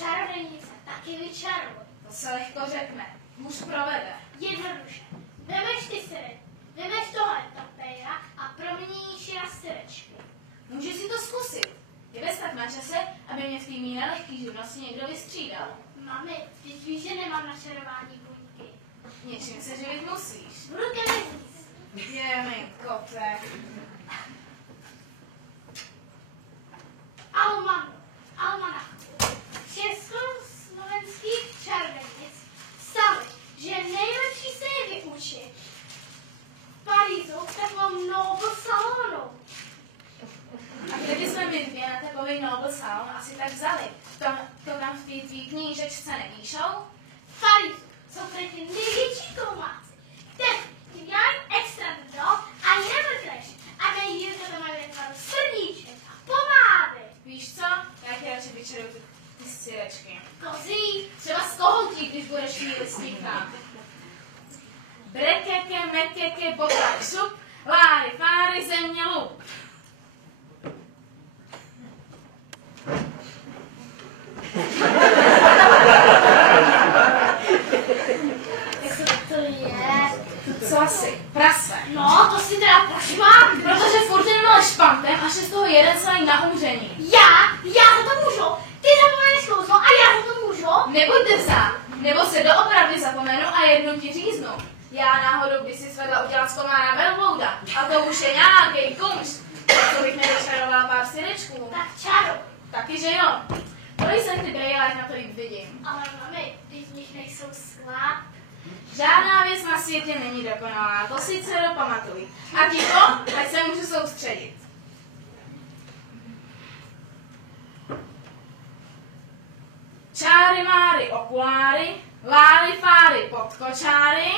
Čarodějnice taky vyčaruje. To se lehko řekne. Muž provede. Jednoduše. Vemeš ty syry, vemeš tohle papéra a proměníš je na syrečky. Můžeš si to zkusit. Je bez tak na čase, aby mě v té mý nelehký živnosti někdo vystřídal. Mami, ty víš, že nemám na čarování buňky. Něčím se živit musíš. Budu kevěznic. Je mi kotek. Almanach. Československých čarodějnic psali, že nejlepší se je vyučit v Parízu v takovém Noble salonu. A kdyby jsme my dvě na takový Noble salon asi tak vzali, to tam v té tvý knížečce nepíšou? V Parízu jsou tady ty největší koumáci, kteří ti dělají extra dobro a nemrkneš a nejíš to tam mají vytvaru srdíček a pomády. Víš co? Já ti radši vyčeruju ty syrečky. Kozí. Třeba z kohoutí, když budeš mít listníka. Brekeke, mekeke, botak, šup, láry, fáry, země, lup. Jak to je? Co asi? Prase. No, to si teda pošvám. Protože furt jenom špantem, až je z toho jeden celý na umření. Já za to můžu. Ty zapomeneš kouzlo a já za to můžu. Nebuď drzá, nebo se doopravdy zapomenu a jednou ti říznu. Já náhodou, když si svedla udělat z komára velblouda, a to už je nějaký kumš. To bych nedočarovala pár syrečků. Tak čaro. Taky, že jo. Kolik jsem ty brejle, ať na to líp vidím. Ale mami, když z nich nejsou skla. Žádná věc na světě není dokonalá, to si dcero pamatuj. A ticho, ať se můžu soustředit. Čáry máry okuláry, láry fáry pod kočáry.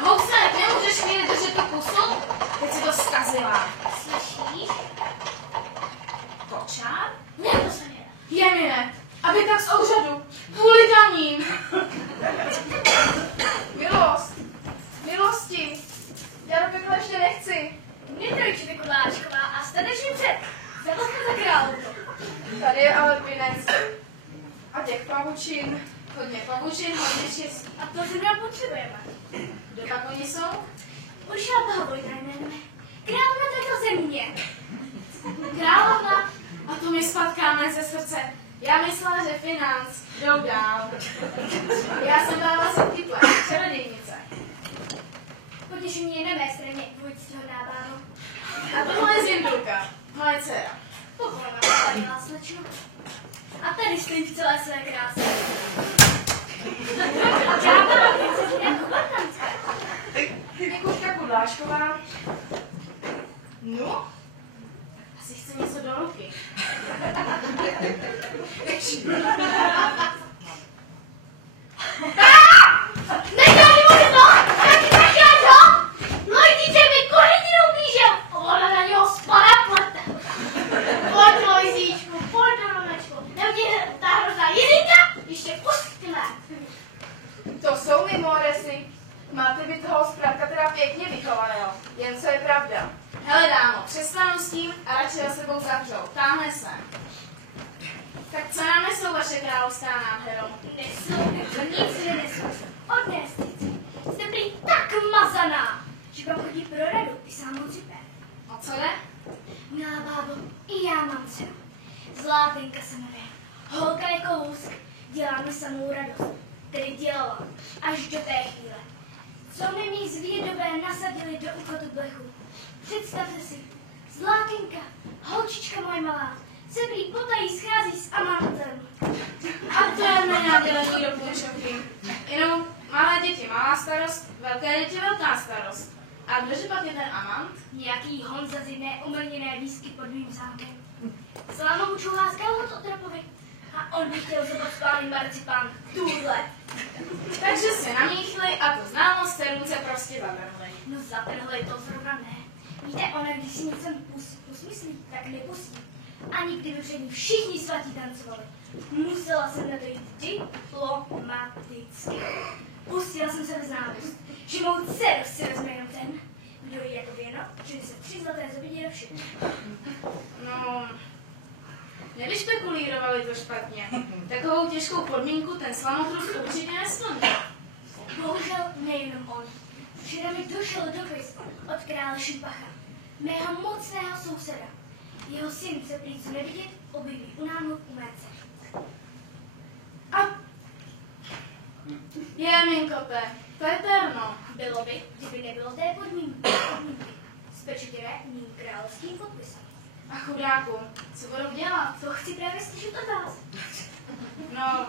Housenek, nemůžeš chvíli držet tu pusu? Teď si to zkazila. Slyšíš? Kočár? Ne, to se nedá. Jemine, aby tak z ouřadu, kvůli daním. Milosti, já do pekla ještě nechci. Netrojčíte Kodláčková a statečný před. Zavolka za královnu. Tady je ale vinec. A těch pavučin, hodně štěstí. A to zrovna potřebujeme. Kdo pak oni jsou? Už já toho vojtajneme. Královna této země. Královna. A to mi spatkáme ze srdce. Já myslela, že financ jdou dál. Já jsem byla vlastně typle, čarodějnice. Potěšení je na mé straně, vojcího nábáno. A tohle je Zindulka, moje dcera. Pochvala vás slavila, slečno. A tady stojím v celé své krásy. Já mám něco jako Bartanské. Děkuška Kudlášková. No? Asi chce něco do ruky. Nedělali mu to! Taky taky to! Lojdiče mi kořeninu blížil! Ona na něho spadá plete. Pojď, Lojzíčku, pojď do domečku. Neudělej ta hrozná jezinka, ještě pustíme. To jsou mimoresy. Máte by toho zkrátka teda pěkně vychovaného. Jen co je pravda. Hele dámo, přestanu s tím a radši za sebou zavřou. Táhle se. Tak co nám nesou vaše královská nádhero? Nesou, nic nenesou. Odnes sice. Jste prý tak mazaná, že vám chodí pro radu i sámou cipé. O co jde? Milá bábo, i já mám dceru. Zlátenka se jmenuje. Holka jako lusk. Dělá mi samou radost. Tedy dělala. Až do té chvíle. Co mi mý zvědové nasadili do uchodu blechu. Představte si. Zlátenka, holčička moje malá, se prý potají schází s amantem. A to je mé dělení do půlšoky. Jenom malé děti malá starost, velké děti velká starost. A kdože pak je ten amant? Nějaký Honza z jedné umlněné výsky pod mým zámkem. Slánou čuhá skalhot o trapovi. A on by chtěl zobat marcipán tuhle. Takže se namíchli a tu znalost se ruce prostě zavrhli. No za tenhle to zrovna ne. Víte, ona když si něco usmyslí, tak nepustí. Ani kdyby před ní všichni svatí tancovali. Musela jsem na to jít diplomaticky. Pustila jsem se v známost, že mou dceru si vezme jenom ten, kdo jí jako věno, že se 3 zlaté zuby děje všechno. No, nevyšpekulirovali to špatně. Takovou těžkou podmínku ten slamotrus určitě nesplnil. Bohužel nejenom on. Včera mi došel dopis od krále Šimpacha, mého mocného souseda. Jeho syn se prý co nevidět objeví u námluv u mé dcery. A Jeminkote, to je terno. Bylo by, kdyby nebylo té podmínky. Spečetivé mým královským podpisem. A chudáku, co budou dělat? To chci právě slyšet od vás. No,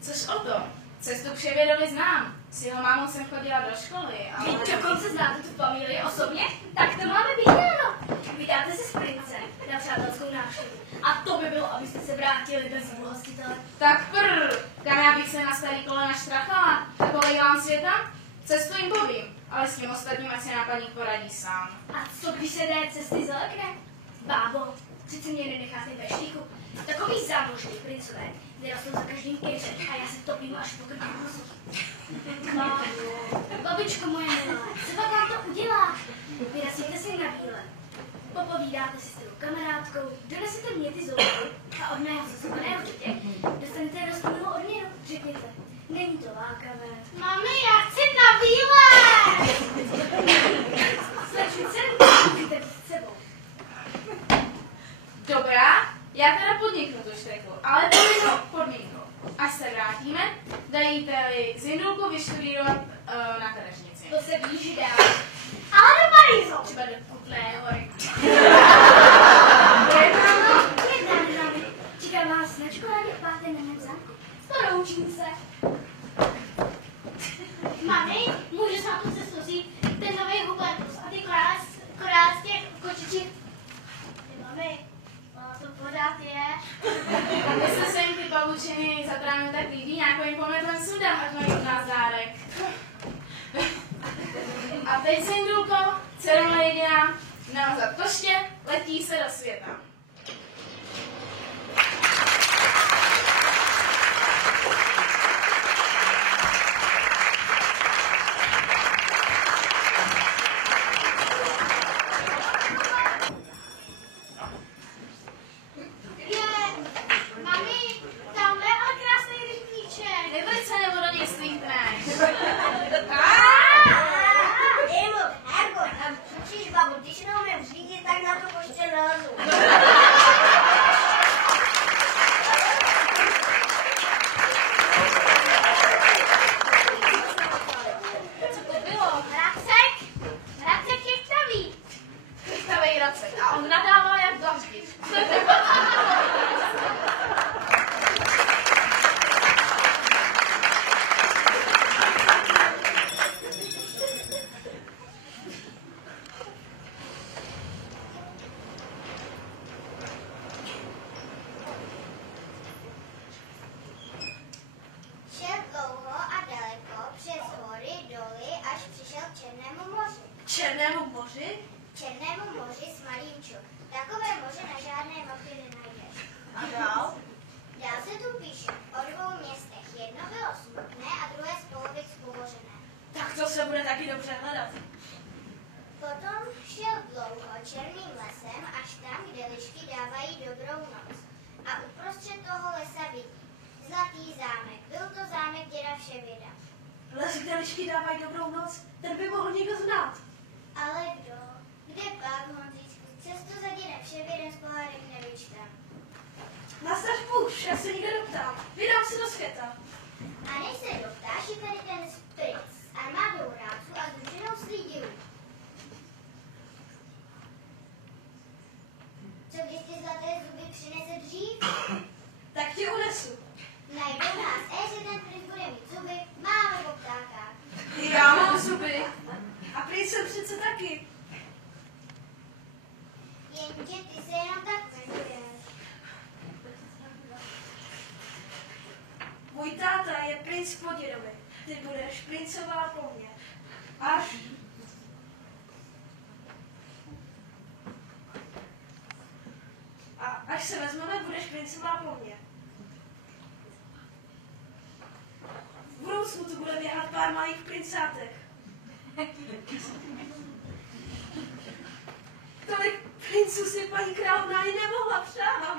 což o to? Cestu k Vševědovi znám. S jeho mámou jsem chodila do školy, ale... Vy dokonce znáte tu familii osobně? Tak to máme vyhráno. Vydáte se s princem na přátelskou návštěvu. A to by bylo, abyste se vrátili bez hostitele. Tak kam já bych se na starý kolena štrachala? A kolik vám světa? Cestu jim povím, ale s tím ostatním ať se nápadník poradí sám. A co když se té cesty zalekne? Bábo, přece mě nenecháte ve štíku. Takový zámožný princové vyrostou za každým kejřem a já se topím až po krku pusu. Babičko moje milá, co pak vám to udělá? Vyrazíte si na výlet. Popovídáte si s tou kamarádkou, donesete mě ty zouby a od mého zasouvaného dítě dostanete rozumnou odměnu. Řekněte, není to lákavé. Mami, já chci na výlet! Slečnu dceru musíte být s sebou. Dobrá, já teda podniknu tu šteklu, ale podniknu. Až se vrátíme, dajíte-li Zindulku vyštudírovat na Terežnici. To se ví, že dá. Ale do Parízu! Třeba do Kutné Hory. Jednáme. Čekám vás na čokoládě v 5. na mém zámku. Poroučím se. Mami, můžeš na tu cestu vzít ten nový Hubertus a ty korálské kočičky. Mami, to pořád je. Jestli se jim ty pavučiny za tránu tak líbí, nějakou jim pometem sudám, ať mají od nás dárek. A teď, Zindulko, dcero moje jediná, navzat koště, letí se do světa. Mami, tamhle je ale krásný rybníček. Nevrť se, nebo do něj slípneš. Když neumím řídit, tak na to ještě nelezu. Co to bylo? Racek chytavý. Chytavej Racek. A on nadával jak dlaždič. Šel dlouho a daleko přes hory, doly, až přišel k Černému moři. Černému moři? Černému moři s malým ču. Takové moře na žádné mapě nenajdeš. A dál? Dál se tu píše o 2 městech. Jedno bylo smutné a druhé z polovic pobořené. Tak to se bude taky dobře hledat. Potom šel dlouho černým lesem až tam, kde lišky dávají dobrou noc. A uprostřed toho lesa vidí zlatý zámek. Byl to zámek děda Vševěda. Les, kde lišky dávají dobrou noc, ten by mohl někdo znát. Ale kdo? Kde pak, Honzičku? Cestu za dědem Vševědem z pohádek nevyčtám. Nastav půjš, já se nikde doptám. Vydám se do světa. A než se doptáš, je tady ten princ s armádou rádců a družinou slídilů. Co když ty zlaté zuby přinese dřív? Tak tě unesu. Najdou nás, že ten princ bude mít zuby, máme po ptákách. Já mám zuby. A prý jsem přece taky. Jenže ty se jenom tak jmenuješ. Můj táta je princ po dědovi. Ty budeš princová po mně. Až se vezmeme, budeš princová po mně. Budu budoucnu tu bude běhat pár malých princátek. Tolik princů si paní královna ani nemohla přát.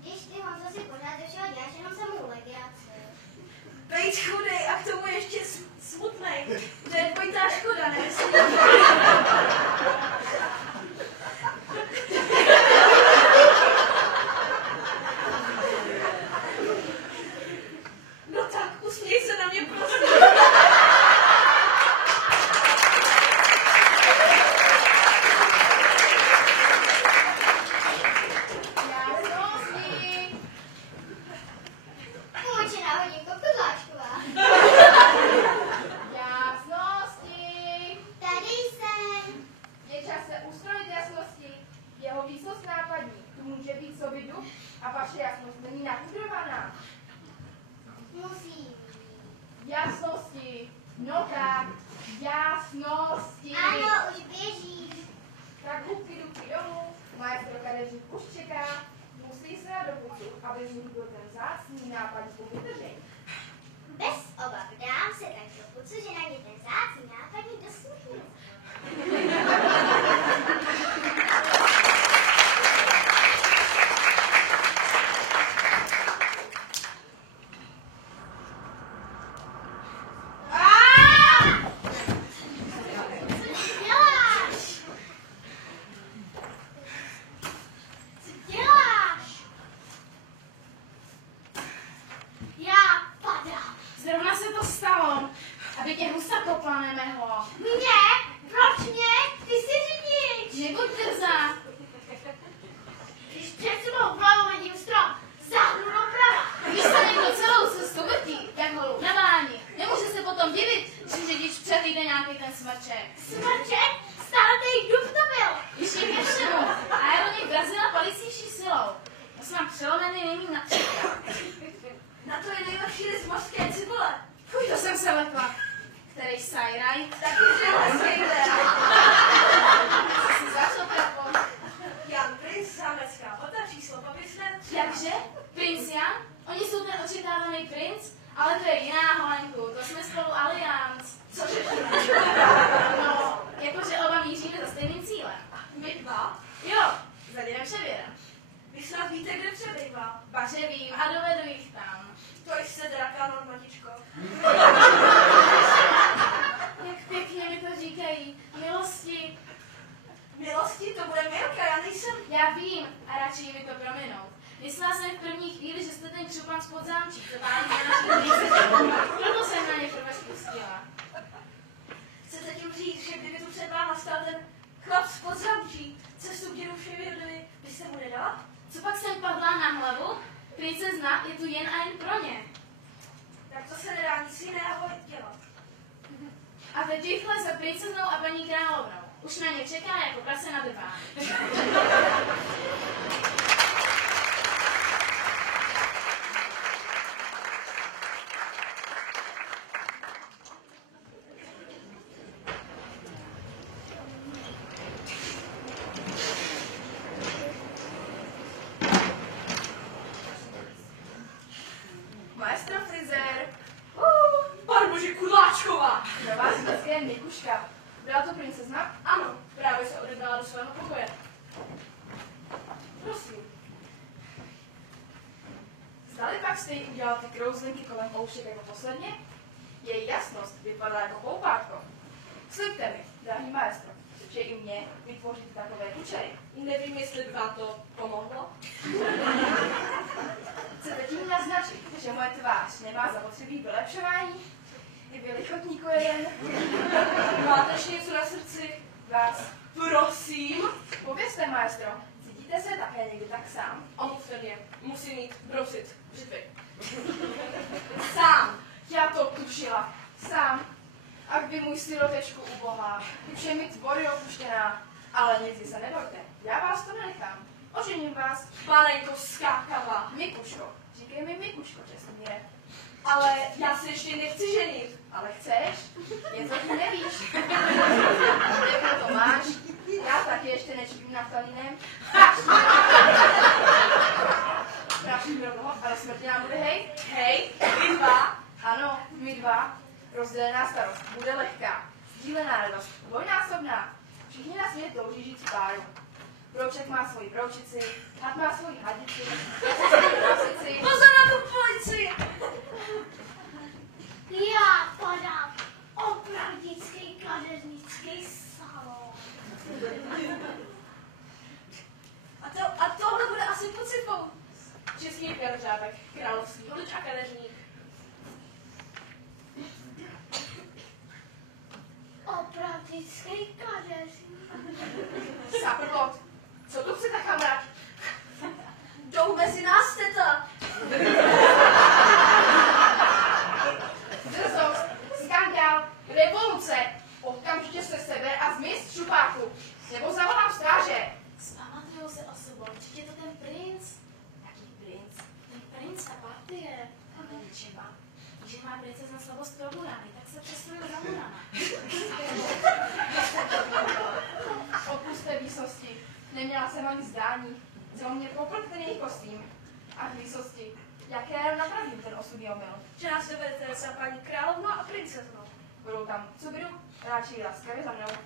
Když ty, Honzo, si pořád do všeho děláš, jenom samou legraci. Bejt chudej a k tomu ještě smutnej. To je dvojitá škoda, nemyslíš? No tak, usměj se na mě, prosím. Jasnosti! Umučená hodinko Kudláčková. Jasnosti! Tady jsem. Je čas se ustrojit jasnosti. Jeho výsost nápadní. Tu může být co vidu a vaše jasnost není napudrovaná. Musím. Jasnosti. No tak, jasnosti. Ano, už běží. Tak hubky domů, maestro kadeřník už čeká, musí se do pucu, aby z nich byl ten vzácný nápad vydržení. Bez obav dám se tak do pucu, že na ně ten vzácný nápadník dosluchne. Zrovna se to stalo, aby tě husa kopla nemehlo. Mě? Proč mě? Ty jsi řidič. Nebuď drzá. Když před sebou hlavou vidím strom, záhnu doprava. Když se někdo celou cestu vrtí, jak holub na báni, nemůže se potom divit, že řidič přehlídne nějaký ten smrček. Smrček? Stáletý dub to byl. Ještě ke všemu. A já do něj vrazila palicíší silou. To jsem přelomený nemím na třekrát. Na to je nejlepší list mořské cibule. Fuj, to jsem se lekla. Který sajraj? Taky vřele skejde. Jsi začal trapo. Jan Princ Zámecká,ota číslo popisné 3. Jakže? Princ Jan? Oni jsou ten očekávaný princ? Ale to je jiná holenku, to jsme spolu alianc. Cože? No, jakože oba míříme za stejným cílem. My dva? Jo, za dědem Přeběrem. Vy snad víte, kde přebývá. Paře vím a dovedu jich tam. To jste draka, normatičko. Jak pěkně mi to říkají. Milosti. Milosti, to bude Milka, já nejsem. Já vím a radši mi to prominout. Myslela jsem v první chvíli, že jste ten křupan z Podzámčí, to pání na naši proto jsem na ně prvé spustila. Chcete tím říct, že kdyby tu před váma stal ten chlap z Podzámčí, cestu k dědu Vševědovi, byste mu nedala? Co pak jsem padla na hlavu? Princezna je tu jen a jen pro ně. Tak to se nedá nic jiného dělat. A teď rychle za princeznou a paní královnou. Už na ně čeká jako prase na drvání. Maestro Frizer. Barbože Kudláčková! Pro vás dneska jen Mikuška. Byla to princezna? Ano, Právě se odebrala do svého pokoje. prosím. Zdali pak jste jí udělal ty krouzlinky kolem oušek jako posledně? Její jasnost vypadá jako poupátko. Slibte mi, drahý maestro, že i mě vytvoříte takové kučery. Nevím, jestli by vám to pomohlo. Chcete tím naznačit, že moje tvář nemá zapotřebí vylepšování? I vy lichotníku jeden. Máte ještě něco na srdci? Vás. Prosím. Povězte, maestro, cítíte se také někdy tak sám? Omluvte, musím jít brosit břitvy. Sám. Já to tušila. Sám. Ach vy můj sirotečku ubohá, už je mi tvory opuštěná. Ale nic se nebojte, já vás to nenechám. Ožením vás. Panenko skákavá. Mikuško, říkej mi Mikuško, Čestmíre. Ale já se ještě nechci ženit. Ale chceš? Jen zatím nevíš. Jak to máš? Já taky ještě nečipím naftalínem. Praším do toho, ale smrtně nám bude hej. Hej, my dva. Ano, my dva. Rozdělená starost bude lehká. Sdílená radost dvojnásobná. Všichni na světě touží žít v páru. Brouček má svoji broučici, had má svoji hadici, svoji nosici. Pozor na tu policii! Já podám opravdický kadeřnický salon. A tohle bude asi pod sypou. Český kadeřábek, královský holič a kadeřník. Opravdický kadeřník. Saprlot, co tu chce ta kamera? Jdou mezi nás, teta. Drzost, skandál, revoluce. Okamžitě se seber a zmiz z šupáku. Nebo zavolám stráže. Zpamatuju se osobu, určitě to ten princ. Jaký princ? Ten princ, ta partie. Není třeba. Když má princezna slabost pro burany, tak se přesunul za burana. Opuste výsosti. Neměla jsem ani zdání. Co mě poprtný kostým. A výsosti. Jaké napravím ten osudný omyl? Že nás dovedete za paní královnou a princeznou. Budou tam cukru, ráčí laskavě za mnou.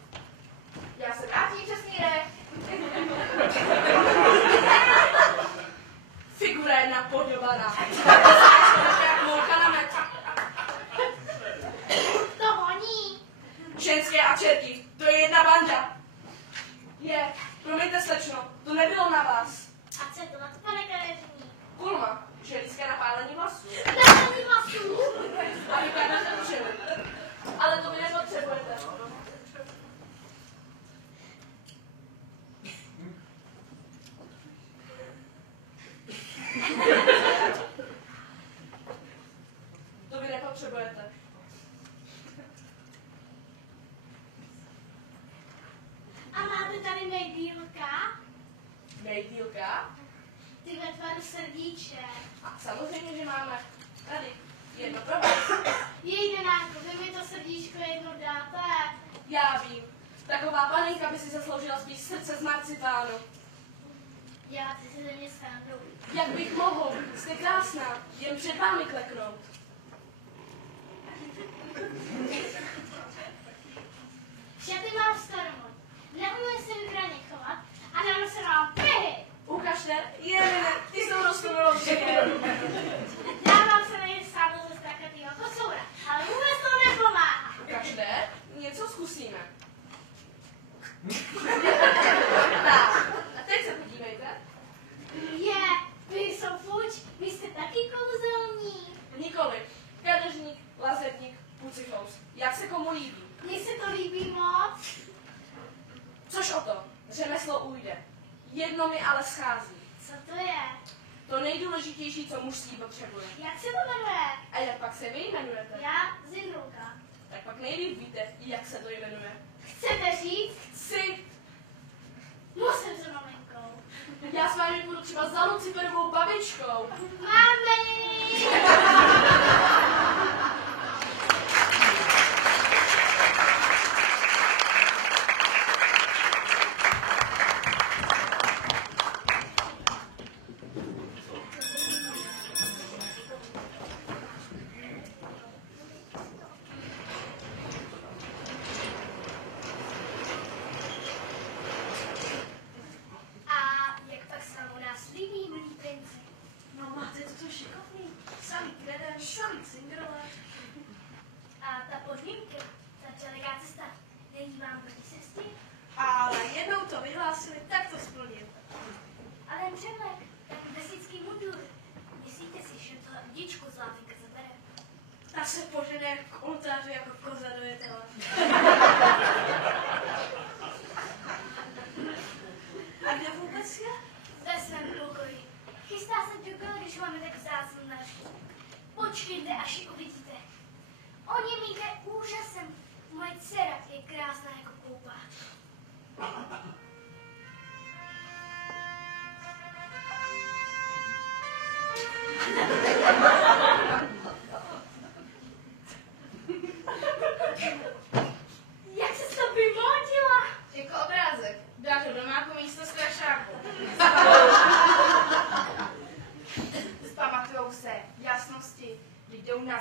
Já se vrátím přesmíre. Figura je napodobana. Jak mouka na met. To honí. Ženské a čerky, to je jedna banda. Promiňte slečno, to nebylo na vás. A co je to, pane kadeřník? Kulma, želízka na pálení vlasů. Pálení vlasů. A vypadat nepotřebuji. Ale to vy nepotřebujete. To vy nepotřebujete. A máte tady mejdýlka? Mejdýlka? Ty ve tvaru srdíček. A samozřejmě, že máme tady jedno pro vás. Jejde Nánko, vy mi to srdíčko jedno dáte. Já vím. Taková panenka by si zasloužila spíš srdce z marcitánu. Já ty si ze mě srandu. Jak bych mohl? Jste krásná. Jen před vámi kleknout. Šaty mám starou. Neumím se vybraně chovat a dám se vám pehy. Ukažte. Ne, ty jsou rozkovrloučené. Dávám se na ně sádu ze strakatýho kocoura, ale vůbec to nepomáhá. Ukažte. Něco zkusíme. Tak, a teď se podívejte. Vy jsou fuč, vy jste taky kouzelní. Nikoli. Kadeřník, lazebník, pucifous. Jak se komu líbí? Mně se to líbí moc. Což o to? Řemeslo ujde. Jedno mi ale schází. Co to je? To nejdůležitější, co mužství potřebuje. Jak se to jmenuje? A jak pak se vy jmenujete? Já Zindrulka. Tak pak nejlíp víte, jak se to jmenuje. Chcete říct? Chci. Musím s maminkou. Já s vámi budu třeba za Luciferovou babičkou. Mami! No máte to šikovný. Samý kreden, samý cingrole. A ta podmínka, ta daleká cesta, není vám proti cestě? Ale jednou to vyhlásili, tak to splnil. Ale jen převlek, taky vesnický mundur. Myslíte si, že to dičku zlátinka zabere? Ta se požene k oltáři jako koza do jetele. A kde vůbec je? Ve svém pokoji. Chystá se do když máme tak vzácnou návštěvu. Počkejte, až ji uvidíte. Oni míte úžasem. Moje dcera je krásná jako koupáč.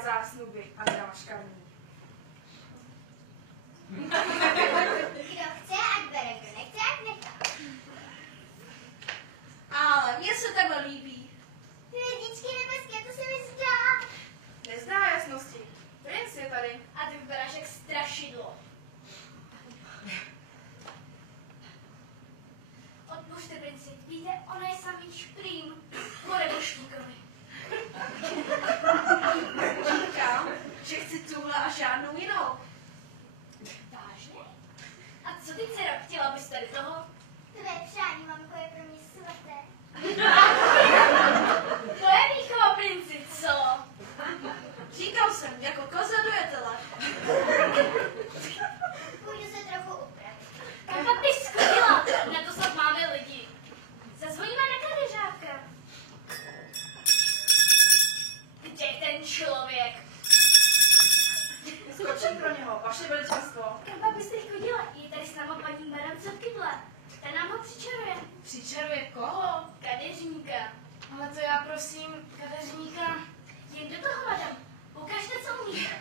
zásnuby a zráškaní. Kdo chce, ať bere, kdo nechce, ať nechá. Ale mně se takhle líbí. Hvězdičky nebeské, to se mi zdá. Nezdá jasnosti. Princ je tady. A ty vypadáš jak strašidlo. Odpušte, princi. Víte, ona je samý šprým po nebožníkovi. Říkám, že chci tuhle a žádnou jinou. Vážně? A co ty, dcero, chtěla bys tady toho? Tvé přání, mamko, je pro mě svaté. To je výchova, princi, co? Říkal jsem, jako koza do jetele. Půjdu se trochu upravit. Kam pak ty schodila? Na to snad máme lidi. Zazvoníme na kadeřávka. Kde je ten člověk? Skočím pro něho, vaše veličenstvo. Kam pak byste chodila? Je tady s náma paní Baronce Kydle. Ta nám ho přičaruje. Přičaruje koho? Kadeřníka. Ale to já prosím, kadeřníka. Jen do toho, madam. Ukažte, co umíte.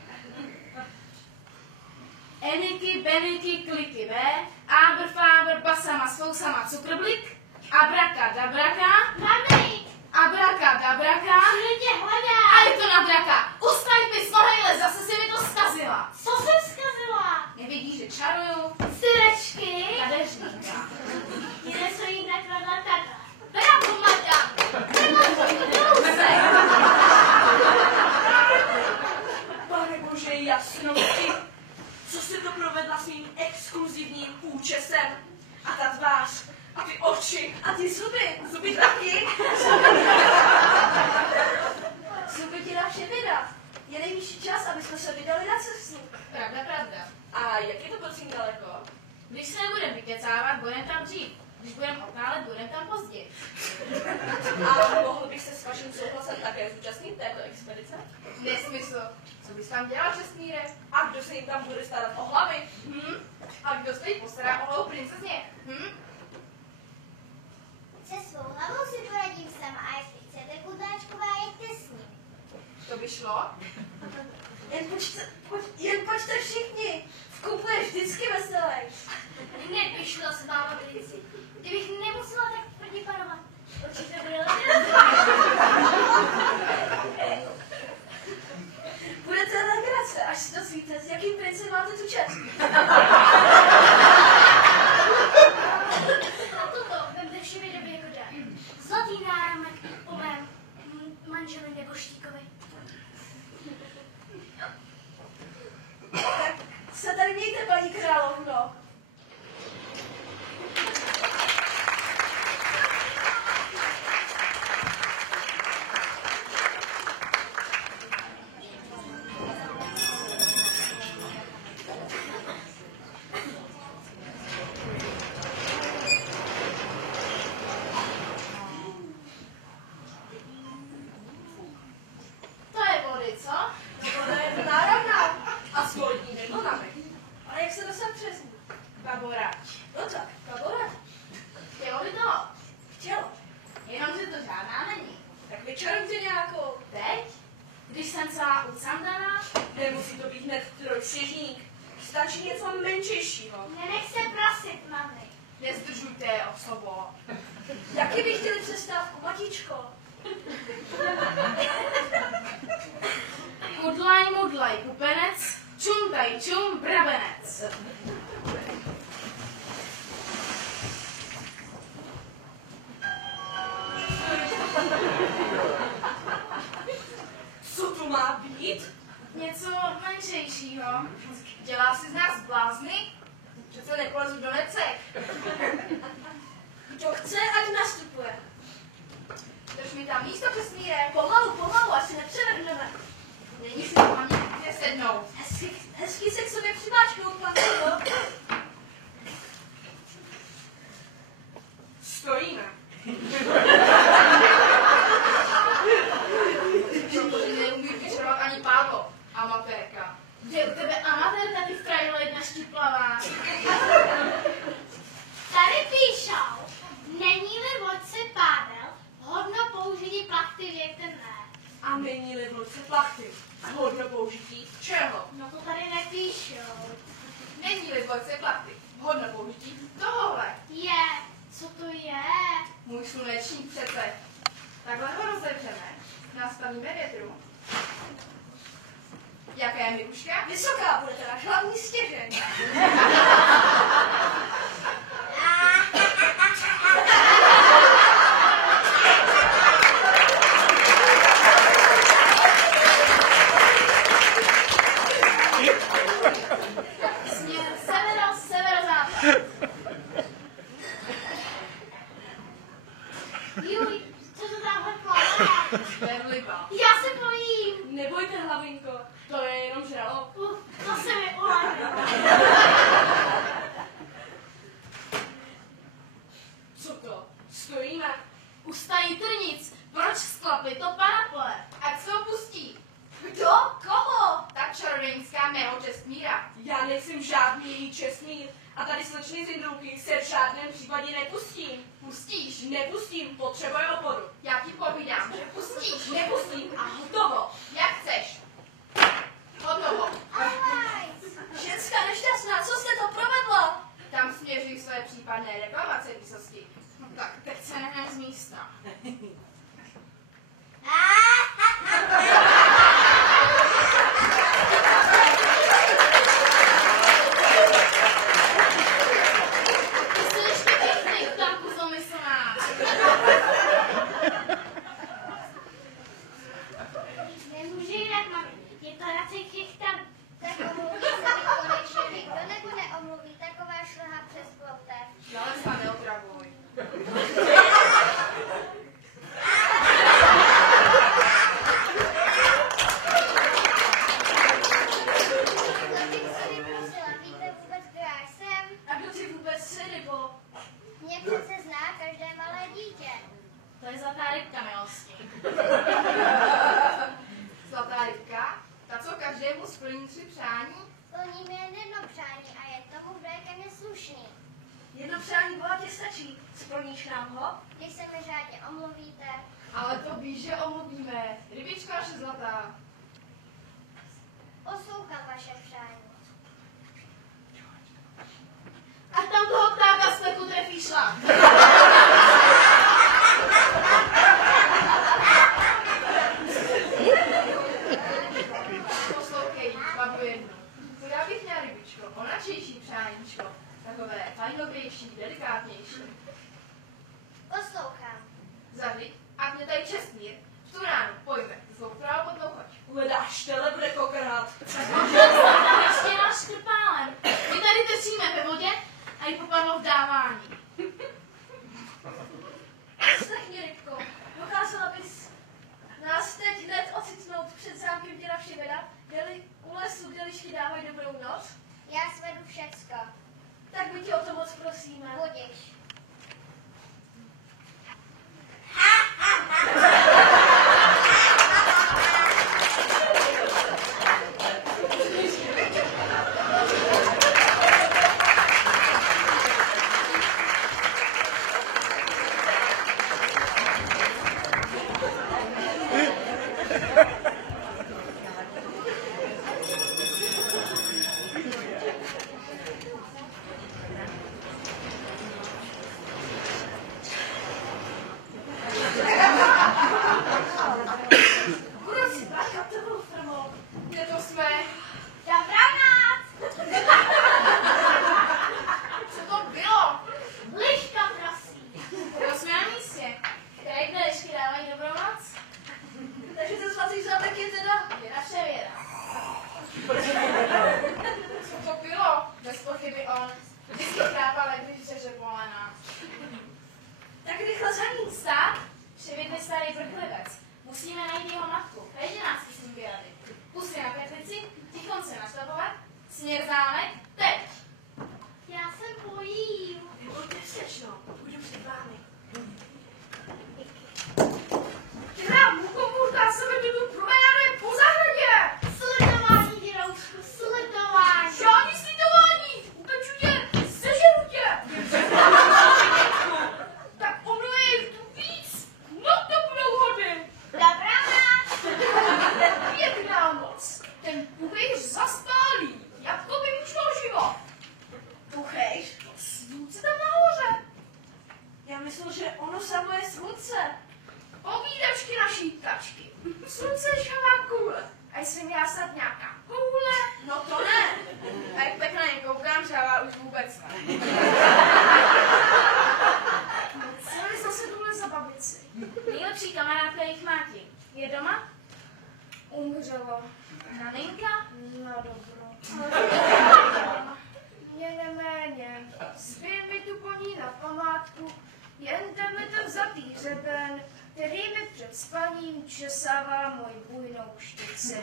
Eniky, beniky, kliky, ve, ábr, fábr, basama, svousama, cukroblik, abrakadabraka, Máme jít. abrakadabraka, Kde tě hledá? a je to na draka. Ustaň pis, nohejle, zase si mi to zkazila. Co jsem zkazila? Nevidíš, že čaruju? Syrečky. Kadeřníka. Jde se jí nakladla takhle. Bravo, madam. Nemůžu dousek. Pane bože, jasnosti. Co jsi to provedla svým exkluzivním účesem? A ta tvář, a ty oči, a ty zuby. Zuby taky. Zuby ti dá vše vydat. Je nejvyšší čas, abychom se vydali na cestu. Pravda, pravda. A jak je to prosím daleko? Když se nebudeme vykecávat, budeme tam dřív. Když budeme otálet, budeme tam později. A mohl bych se s vaším souhlasem také zúčastnit této expedice? Nesmysl. Co bys tam dělal, čestmíre? A kdo se jim tam bude starat o hlavy? A kdo se jí postará o hlavu princezně? Se svou hlavou si poradím sama a jestli chcete, kudláčková, jeďte s ním. To by šlo? Jen pojďte všichni. V koupu je vždycky veselý. Hned bych šla s váma, princi. Kdybych nemusela tak tvrdě panovat. Určitě bude lepší. Bude to legrace, až si dozvíte, s jakým princem máte tu čest. A toto vemte vše vědomě jako dar. Zlatý náramek po mém manželovi Neboštíkovi. Tak se tady mějte, paní královno. To je vody, co? Voda je náravná a s vodní nekonami. A jak se dostat přes ní? Baboráč. No tak, kaboret. Chtělo by to? Chtěl. Jenomže to žádná není. Tak vyčarujte nějakou. Teď? Když jsem celá ucandaná? Nemusí to být hned trojsvěžník. Stačí něco menšího. Nenech se prosit, mami. Nezdržujte je osobo. Jaký by chtěli přestávku, matičko? Mudlaj, pupenec, čum, brabenec. Co tu má být? Něco menšejšího. Dělá si z nás blázny? Přece nepolezu do necek. Kdo chce, ať nastupuje. Drž mi tam místo, přesmíre. Pomalu, až se nepřevrhneme. Není si to ani kde sednout. Hezky se k sobě přimáčknout, panko. Stojíme. Protože neumí vyčerovat ani páko. Amatérka. Kde u tebe amatérka, ty frajle jedna štiplavá? Tady píšou, není-li vodce pádel, hodno použití plachty větrné. A není-li v ruce plachty. Vhodno použití čeho? No to tady nepíšou. Není-li dvojce platy. Vhodno použití tohohle. Je, co to je? Můj slunečník přece. Takhle ho rozevřeme. Nastavíme větru. Jaké je miluška? Vysoká bude náš hlavní stěžeň. Směr severozápad. Juj, co to tamhle plává? Vedliba. Já se bojím. Nebojte, hlavinko, to je jenom žralok. To se mi ulevilo. Co to? Stojíme. Ustají trnic. Proč sklapli to parapole? Ať se ho pustí. Kdo? Koho? Ta čarodějnická mého čestmíra. Já nejsem žádný její čestmír a tady slečny z Jindrouky se v žádném případě nepustím. Pustíš? Nepustím, potřebuje oporu. Já ti povídám, že pustíš. Nepustím a hotovo. Jak chceš. Hotovo. Ženská nešťastná, co jste to provedla? Tam směřují své případné reklamace výsosti. Tak, teď se nehne z místa. Ty jsi ještě pěkný, tamku zlomyslná. Nemůže jinak, mami. Je to radši chychtan. Tak omluví se mi konečně nikdo, nebo neomluví taková šleha přes plotev. Ale se neotravuj. To bych si vyprosila, víte vůbec, kdo já jsem? A kdo ty vůbec jsi, nebo? Mě přece zná každé malé dítě. To je zlatá rybka, milosti. Zlatá rybka? Ta, co každému splní 3 přání? Plním jen jedno přání a je tomu, kdo je ke mně slušný. Jedno přání bohatě stačí. Splníš nám ho? Když se mi řádně omluvíte, Ale to víš, že omluvíme. Rybička naše zlatá. poslouchám vaše přání. A tam toho ptáka z pleku trefí šlak. Poslouchej, babu jednu. Co já bych měla, rybičko? Onačejší přáníčko. Takové fajnovější, delikátnější. Poslouchám. Zahli, a mě tady čestmír. V tu ránu pojďme, zvou právo podlouchač. Hledáš, tele bude kokrhat. Ještě je náš škrpálem. My tady tečíme ve vodě a jí popadlo v dávání. Slechni, rybko, dokázala bys nás teď hned ocitnout před zámkem děda Vševeda, kde u lesu, kde lišky dávají dobrou noc? Já svedu všecko. Tak my tě o to moc prosíme. Budiš. Bude si bákat tebou, Frmo. Kde to jsme? Dobrá noc. Co to bylo? Liška, prosím. To jsme na místě. Které kde lišky dávají dobrou noc? Takže ten svatý zámek je teda Je naše věda. Co to bylo? Bez pochyby on. Vždycky chrápal, když řeže polená. Tak rychle za ní stát. Převědli starý vrchlivec. Musíme najít jeho matku. Každý nás s ním vyrady. Pusy na petlici, tichon se naštapovat, směr zámek, teď. Já se bojím. nebojte, slečno, půjdu před vámi. Která mukomůrka se mi tu promenade po zahradě. Sledování, děroušku, sledování. Žádný slitování. Upeču tě, sežeru tě. Tak omlej tu víc. No to budou hody. Dobrá noc. Pěkná noc. jestli měla snad nějaká koule? No to ne. A jak tak na ně koukám, žává už vůbec ne. Co je zase tohle za babici? Nejlepší kamarádka jejich máti. Je doma? Umřelo. Maminka? No dobro. Mě neméně. Zbyl mi tu po ní na památku jen tenhle ten zlatý hřeben, který mi před spaním česával moji bujnou štici.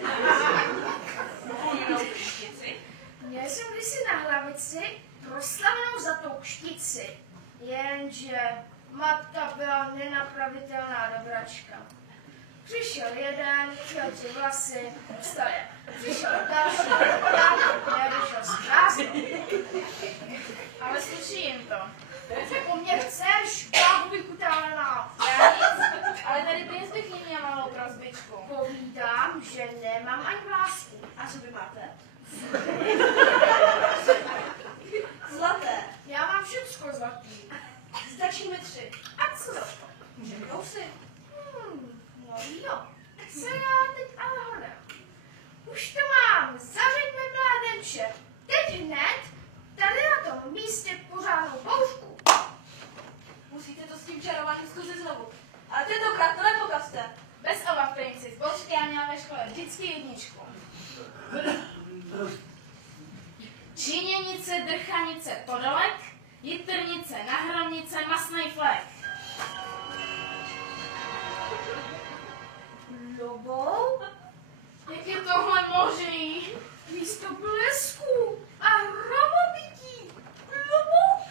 Bujnou štici? Měl jsem kdysi na hlavici proslavenou zlatou štici, jenže matka byla nenapravitelná dobračka. Přišel jeden, chtěl 3 vlasy, dostal je. Přišel další, tak nevyšel z prázdnou. Ale sluší jim to. Co po mně chceš, bábu vykutálená? Já nic, ale tady prý bych jí měla malou prozbičku. Povídám, že nemám ani vlásku. A co vy máte? Zlaté. Já mám všecko zlatý. Stačí mi 3. A co za to? Můžeme kousy. No jo, co já teď ale hodám? Už to mám, zařeďme mládenče. Teď hned, tady na tom místě pořádnou boušku. Musíte to s tím čarováním zkusit znovu. Ale tentokrát to nepokazte. Bez obav, princi. Z bolšky já měla ve škole vždycky 1. Číněnice, drchanice, podolek, jitrnice, nahromnice, masnej flek. Lobou? Jak je tohle možný? Místo blesku a hromobití. Lobou?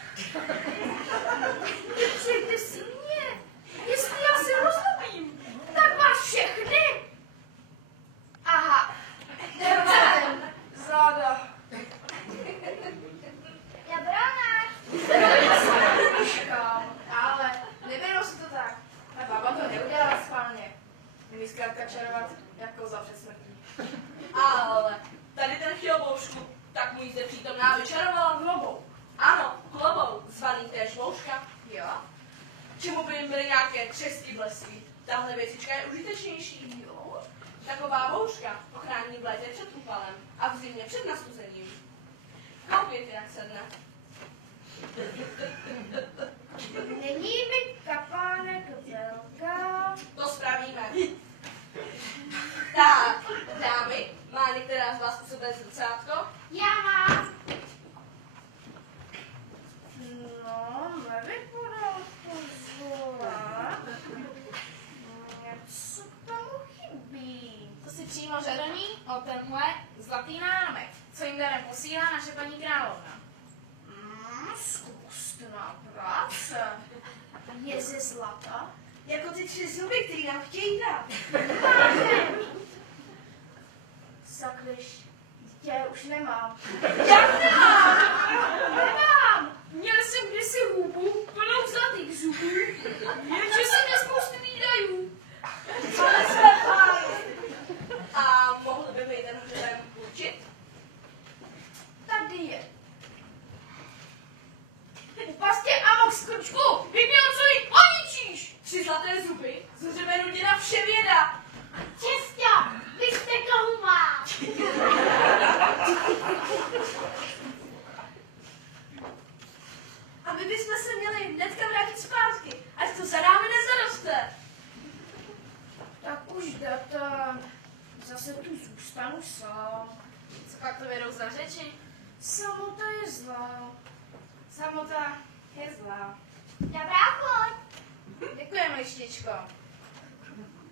Nepřejte si mě. Jestli já se rozlobím, tak vás všechny. Aha, ten záda. Dobrona! Ale nebylo si to tak. A baba to neudělala schválně. Umí zkrátka čarovat jako za před smrtí. Ale tady ten chtěl boušku, tak mu ji zde přítomná vyčarovala hlobou. Ano, hlobou, zvaný též bouška. Jo? Čemu by jim byly nějaké křestí blesky? Tahle věcička je užitečnější. Jo? Taková bouška ochrání v létě před úpalem a v zimě před nastuzením. Koupěte, jak sedne. Není mi kapánek velká. To spravíme. Tak, dámy, má některá z vás u sebe zrcátko? Já mám. No, nevypadá to zle. Něco tomu chybí. To si přímo žadoní o tenhle zlatý námek, co jim darem posílá naše paní královna. Zkusná práce. Je ze zlata? Jako ty 3 zuby, který nám chtějí dát. Sakryš, dítě už nemám. Jak nemám? Nemám! Měl jsem kdysi hubu plnou zlatých zubů, jenže jsem měl spoustu výdajů. Ale jsme páni. A mohl by mi ten hřeben určit? Tady je. U pastě amok z krčku, vyměl co jí poničíš! 3 zlaté zuby, z hřebenu dělá vše věda. Česťo, vy jste kohuma. A my bychom se měli hnedka vrátit zpátky, ať to za námi nezaroste. Tak už jdete. Zase tu zůstanu sám. Co pak to vedou za řeči? Samota je zlá. Samota je zlá. Dobrá chuť. Děkujeme, lištičko.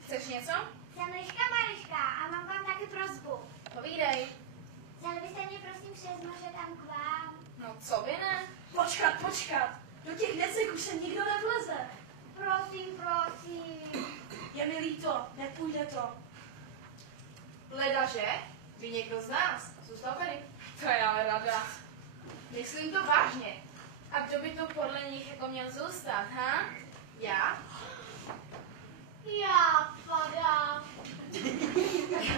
Chceš něco? Jsem Liška Mariška a mám vám taky prosbu. Povídej. Vzali byste mě prosím přes moře tam k vám. No co by ne? Počkat. Do těch necek už se nikdo nevleze. Prosím. Je mi líto, nepůjde to. Ledaže by někdo z nás zůstal tady. To je ale rada. Myslím to vážně. A kdo by to podle nich jako měl zůstat, ha? Já? Já padám.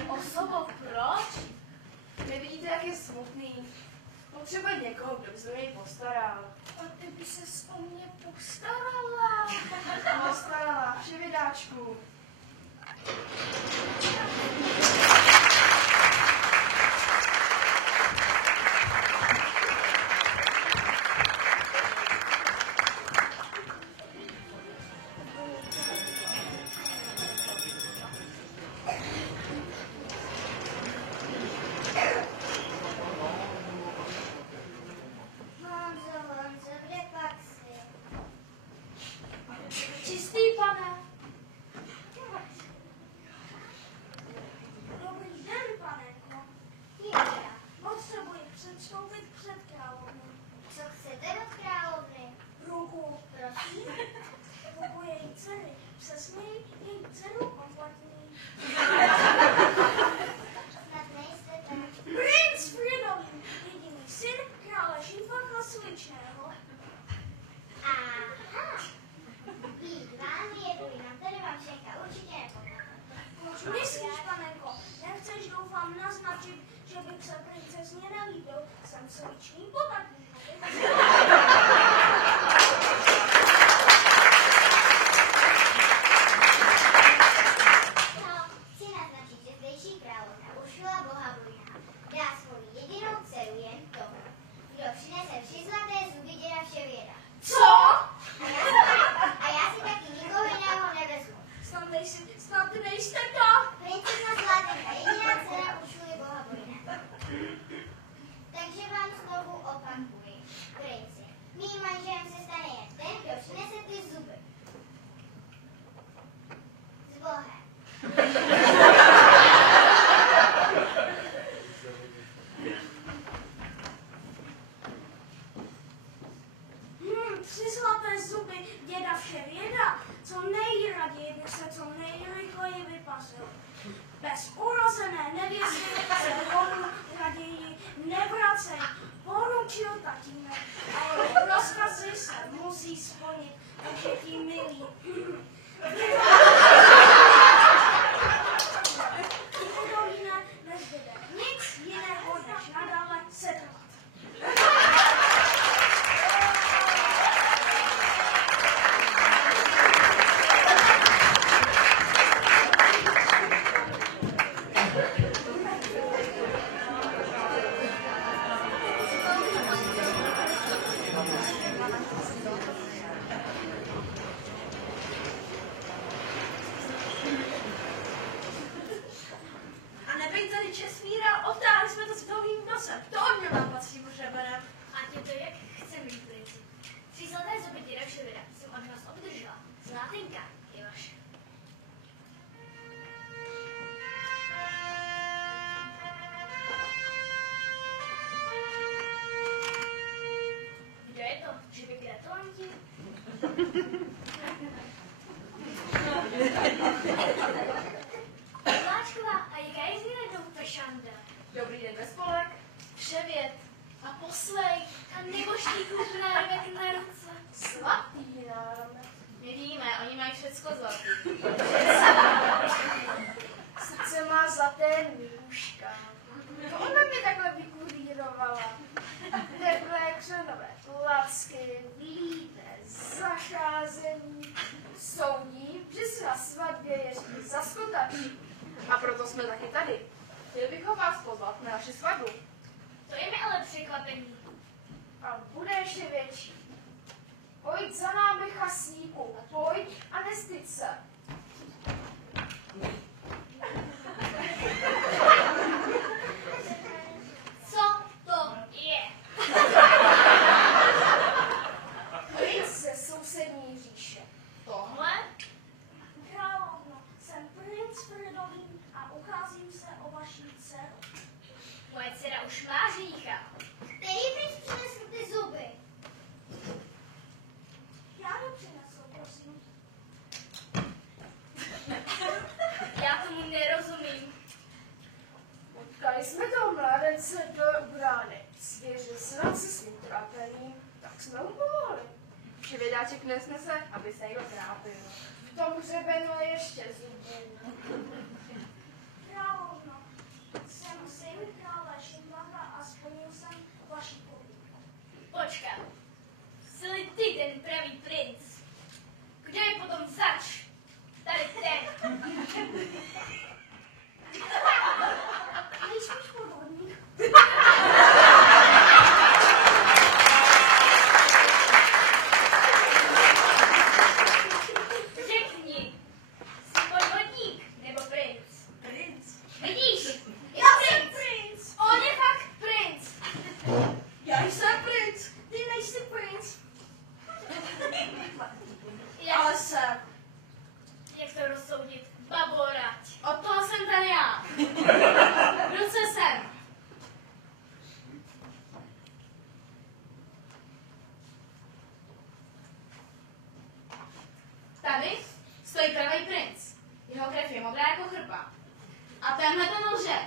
Osobo, proč? Nevidíte, jak je smutný? Potřebuje někoho, kdo by se o něj postaral. A ty by ses o mě postarala. Postarala, přivědáčku. vám naznačit, že bych se princezně nelíbil. Jsem sličný popatník. No, chci naznačit, že zdejší královna Uršula Bohabojná dá svoji jedinou dceru jen tomu, kdo přinese 3 zlaté zuby děda Vševěda. Co? A já si taky nikoho jiného nevezmu. Snad nejste to? Princezna Zlatenka, jediná dcera Uršuly Bohabojné. Takže vám znovu opakuji, princi, mým manželem se stane jen ten, kdo přinese ty zuby. S Bohem. Tři zlaté zuby děda Vševěda. Co nejraději bych se co nejrychleji vypařil. Bez urozené nevěsty se domů raději nevracej. Poručil tatínek a jeho rozkazy se musí splnit, takže ti milí. Nikdo jiné nezbyde nic jiného, než nadále setrvat. A nebej tady Česmíra, odtáhli jsme to s dlouhým nosem. To od mě nám patří, můžeme. Ať je to jak chce, mý princi. 3 zlaté zuby děda Vševěda jsem od vás obdržela. Zlatenka je vaše. Kdo je to? Že by gratulanti? Vláčková, a jaká je změna do Fešanda? Dobrý den ve spolek. Vševěd a poslej a nebožníků náromek na ruce. Svatý náromek. My víme, oni mají všecko zlatý. Srdce má zlaté nůžka. To ona mě takhle vykurýrovala. Teplé křenové placky, vlídné zacházení. Soudí, že se na svatbě ještě zaskotačí. A proto jsme taky tady. Chtěl bychom vás pozvat na naši svatbu. To je mi ale překvapení. A bude ještě větší. Pojď za námi, chasníku, pojď a nestyď se. Co to je? Princ ze sousední říše. Tohle? Královno, jsem princ Fridolin a ucházím se o vaši dceru. Moje dcera už má ženicha. Který princ přinesl ty zuby? Já ho přinesl, prosím. Já tomu nerozumím. Potkali jsme toho mládence do brány. Svěřil se nám se svým trápením, tak jsme mu pomohli. Vševědáček nesnese, aby se někdo trápil. V tom hřebenu je ještě zubů. Královno, jsem syn krále Šimlaka a splnil jsem vaši podmínku. Počkat, jsi ty ten pravý princ? Kdo je potom zač? Tady ten. Nejspíš podvodník. Řekni, jsi podvodník nebo princ? Princ. Vidíš? Já jsem princ. On je fakt princ. Já jsem princ. Ty nejsi princ. Ale jsem. Jak to rozsoudit? Baborať. Od toho jsem tady já. Ruce sem. Tady stojí pravý princ. Jeho krev je modrá jako chrpa. A tenhle ten lže.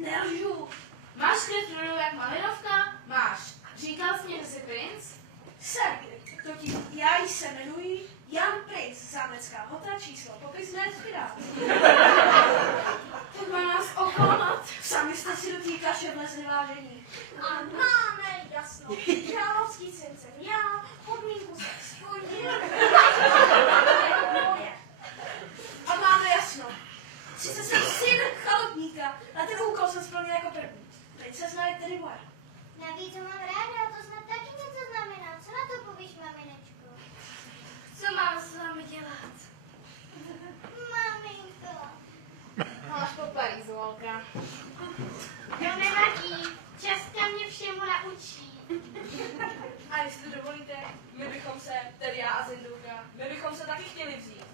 Nelžu. Máš krev rudou jak malinovka? Máš. Říkal jsi mě, že jsi princ? Jsem, totiž já se jmenuji Jan Princ, zámecká hota číslo, popis ne zpírá. Tak má nás oklamat. Samozřejmě abyste si do té kaše vlezli, vážení. A máme jasno. Královský syn jsem já, podmínku se splnil. A máme jasno. Sice jsem syn chalupníka, a ten úkol jsem splnil jako první. Princezna je tedy moja. Navíc ho mám ráda, to snad taky něco znamená. Co na to povíš, maminečko? Co mám s vámi dělat? Maminko. Máš poparí, zvolka. To nevadí. Česka mě všemu naučí. A jestli dovolíte, my bychom se, tedy já a Zindulka, my bychom se taky chtěli vzít.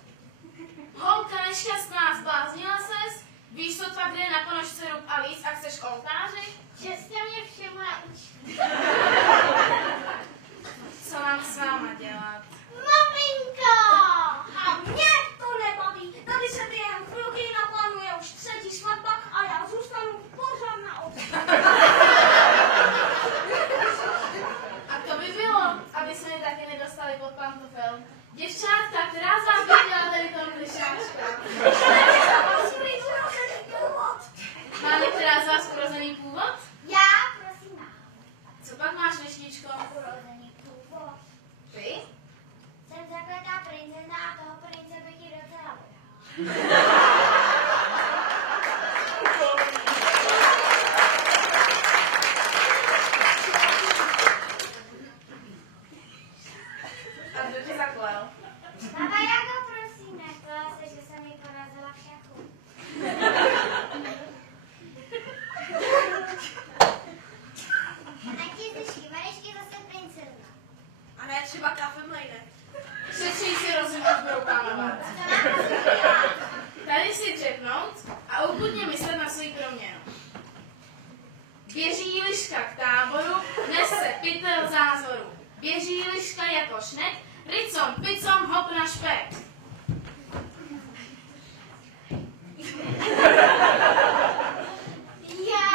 Holka nešťastná, zbláznila ses? Víš, co tak jde na ponožce rub a víc a chceš k oltáři? Česka mě všemu naučí. Co mám s váma dělat? Maminko! A mě to nebaví. Tady se během chvilky naplánuje už 3. svatba a já zůstanu pořád na obci. A to by bylo, aby se mi taky nedostali pod pantofel. Děvčátka, která z vás by chtěla tady toho klišáčka? Má některá z vás urozený původ? Já, prosím vás. Co pak máš, vešničko? Urozený původ. Ty? Jsem zakletá princezna a toho prince bych ji docela vyhrala. A kdo tě zaklel? Baba Jago, prosím, nechtěla se, že jsem ji porazila v šachu. A tak ti zvyšky, Marešky zase princezna. A ne třeba kafe mlejnek. Šetří si rozum až budou pánovat. Co mám prosím dělat? Tady si dřepnout a ukudně myslet na svůj proměnu. Běží liška k táboru, nese pytel zázoru. Běží liška jako šnek, ricom, picom, hop na špek. Je,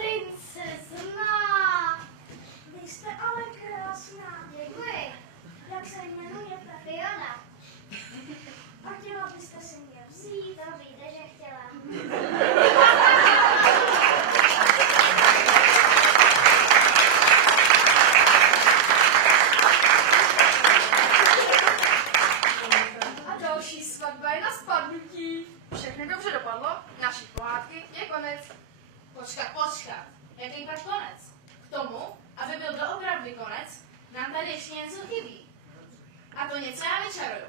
princezna. Vy jste ale krásná. Děkuji. Jak se jmenujete? Fiona. A chtěla byste si mě vzít? To víte, že chtěla. A další svatba je na spadnutí. Všechno dobře dopadlo, naší pohádky je konec. Počkat. Jaký pak konec? K tomu, aby byl doopravdy konec, nám tady ještě něco chybí. A to něco já vyčaruju.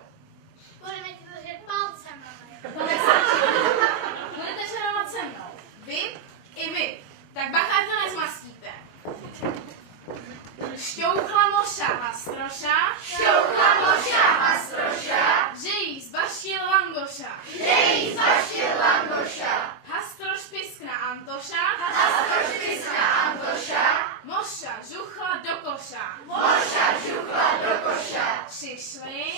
Budeme ti držet palcem, mami. Budete čarovat se mnou. Vy i vy. Tak bacha, to nezmastíte. Šťouchla moša hastroša. Žejí zbaštil langoša. Hastroš piskna Antoša. Moša žuchla do koša. Přišli